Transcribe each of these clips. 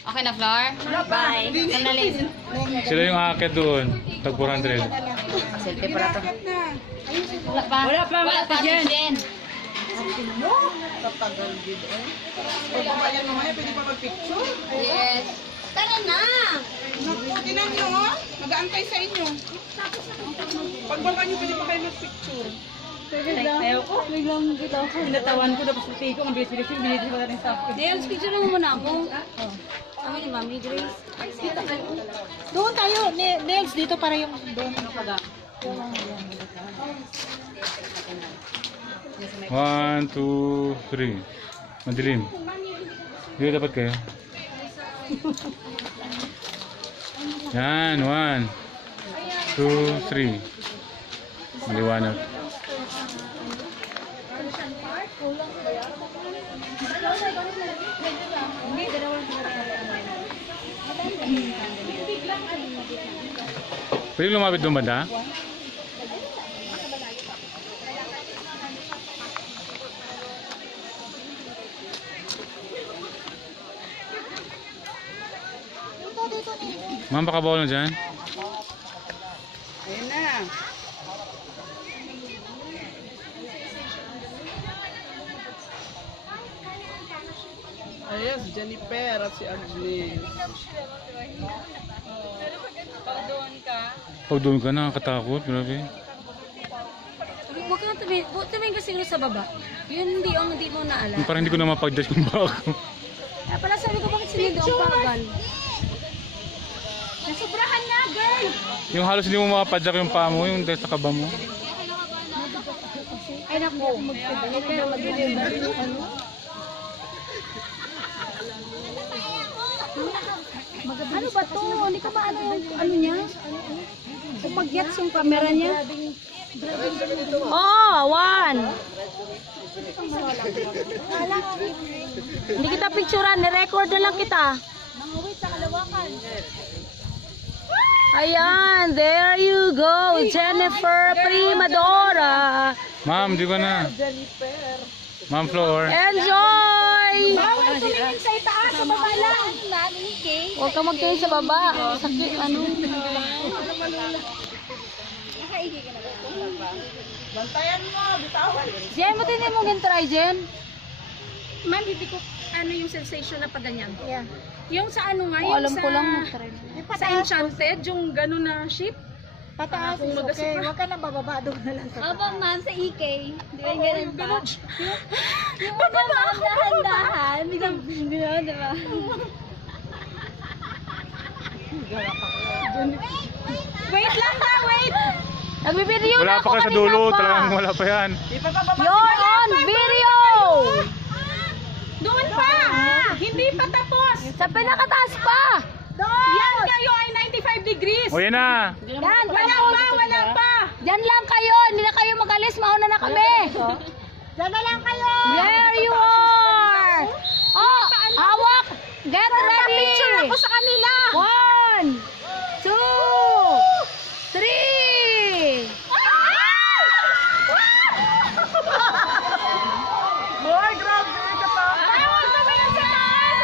Okay na, Flor? Bye. Sandali. Sila yung aakyat doon. Tag 400. Selfie pala to. Wala pa. Wala pa din. Katagal din eh. Pag babayan mo ngayon, pwede pa mag-picture? Yes. Tara na! Naku, tinan nyo oh. Mag-aantay sa inyo. Pag baba nyo, pwede pa kayo mag-picture. Ayaw ko. Biglang kita ako. Pinatawan ko, tapos puti ko. Ang bilis-bilis yung binili pa rin sa akin. Dale, picture mo muna ako. Kami ni Mami Grace. Doon tayo, nails dito para yung doon. 1, 2, 3. Madilim. Dito dapat kayo. Yan, 1, 2, 3. Maliwanag. Pwede lumapit doon banda? Ma'am, baka bawal na dyan? Ayun na. Ayan, si Jennifer at si Agnes. Pag doon ka, nakakatakot. Grabe. Huwag ka na tumingin kasi sa baba. Yun hindi mo naalala. Parang hindi ko na mapag-judge kung baka. Kaya pala sabi ko bakit sinido ang pagal. Nasubrahan na, girl! Yung halos hindi mo mapag-judge yung paa mo, yung dahil sa kaba mo. Ay naku. Kaya madilim. Ano ba to? Hindi ka ba ano niya? Upagyats yung camera niya. Oh, 1. Hindi kita picturean, ni-record na lang kita. Ayan, there you go, Jennifer Primadora. Ma'am, di ba na? Ma'am Floor. Enjoy! Bawal tumingin sa itaas, sa baba lang. Huwag ka magtingin sa baba. Sakit, ano? Bantayan mo, bitawan. Jen, mo tinin mo try, Jen. Ma'am, hindi ko ano yung sensation na pa ganyan. Yeah. Yung sa ano nga, Oh, yung alam sa, ko lang mag-try. sa Enchanted, yung gano'n na ship. Pataas is okay. Huwag ka na bababa doon na lang sa Aba, ma'am, sa EK. Di ba yung ganun pa? Yung Bababa ako, dahan-dahan. Biglang, di ba? Wait lang na, wait! Nagbibideo na Wala ako pa ka sa kanina dulo, pa. talagang wala pa yan. You're on video! Doon pa! Hindi pa tapos! Sa pinakataas pa! Yan kayo ay 95 degrees! O yan na. Yan, Wala pa, wala pa! Diyan lang kayo, hindi na kayo mag-alis, mauna na kami. Diyan na lang kayo! There you are! Oh, hawak! Get ready! Picture ako sa kanila! 1, 2, 3! Boy, grabe ka pa. Ayaw tumingin sa taas!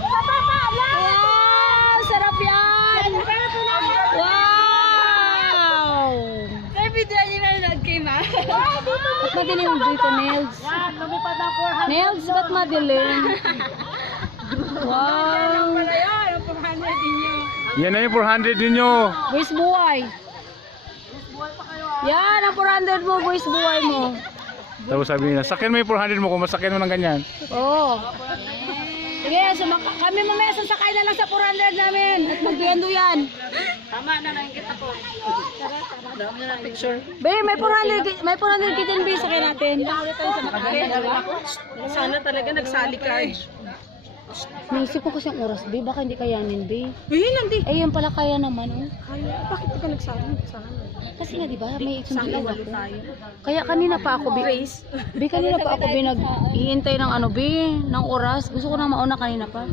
Sa baba lang! Wow! Sarap yan! Wow! Nabidyan niyo na nag-game ah! Ba't madilim dito, Nails? Yan, lumipad na 400. Nails, ba't madilim? Wow! Wala yan, ang 400 ninyo. Yan na yung 400 ninyo. Boys buhay. Yan, ang 400 mo, boys buhay mo. Tapos sabi niya, sakyan mo yung 400 mo kung masakyan mo ng ganyan. Oo. Sige, kami mamaya sasakay na lang sa 400 namin. At magduyan-duyan. Tama na lang kita po. Be, may 400 kitin, be, sakay natin. Sana talaga nagsali ka eh. Naisip ko kasi ang oras, be, baka hindi kayanin, be. Hindi. Eh, yun pala kaya naman, oh. Kaya, bakit ka nagsali? Kasi nga, di ba, may sunduin ako. Kaya kanina pa ako, be. Be, kanina pa ako, be, nag-iintay ng ano, be, ng oras. Gusto ko na mauna kanina pa.